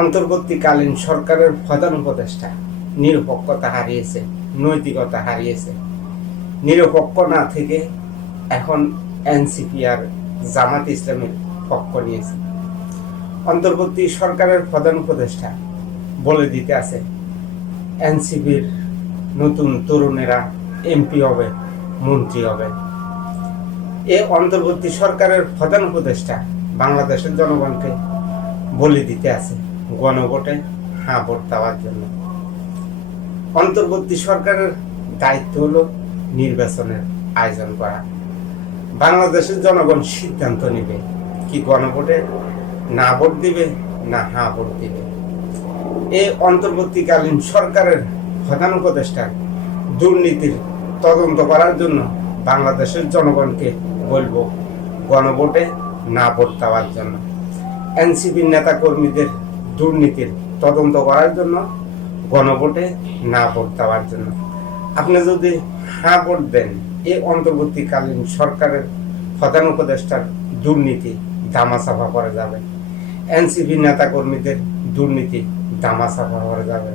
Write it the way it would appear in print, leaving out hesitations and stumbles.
অন্তর্বর্তীকালীন সরকারের প্রধান উপদেষ্টা নিরপেক্ষতা হারিয়েছে, নৈতিকতা হারিয়েছে। নিরপেক্ষ না থেকে এখন এনসিপি আর জামাত ইসলামের পক্ষ নিয়েছে। অন্তর্বর্তী সরকারের প্রধান উপদেষ্টা বলে দিতে আছে এনসিপির নতুন তরুণেরা এমপি হবে, মন্ত্রী হবে। এই অন্তর্বর্তী সরকারের প্রধান উপদেষ্টা বাংলাদেশের জনগণকে বলে দিতে আছে গণভোটে হ্যাঁ ভোট দেওয়ার জন্য। অন্তর্বর্তী সরকারের দায়িত্ব হলো নির্বাচনের আয়োজন করা। বাংলাদেশের জনগণ সিদ্ধান্ত নেবে কি গণভোটে না ভোট দিবে না হ্যাঁ ভোট দিবে। এই অন্তর্বর্তীকালীন সরকারের প্রধান উপদেষ্টা দুর্নীতির তদন্ত করার জন্য বাংলাদেশের জনগণকে বলবো গণভোটে না ভোট দেওয়ার জন্য। এনসিপির নেতা কর্মীদের দুর্নীতির তদন্ত করার জন্য, গণভোটে না ভোট দেওয়ার জন্য। আপনি যদি হ্যাঁ ভোট দেন, এই অন্তর্বর্তীকালীন সরকারের প্রধান উপদেষ্টার দুর্নীতি ধামাচাপা পড়ে যাবে, এনসিপি নেতা কর্মীদের দুর্নীতি ধামাচাপা পড়ে যাবে।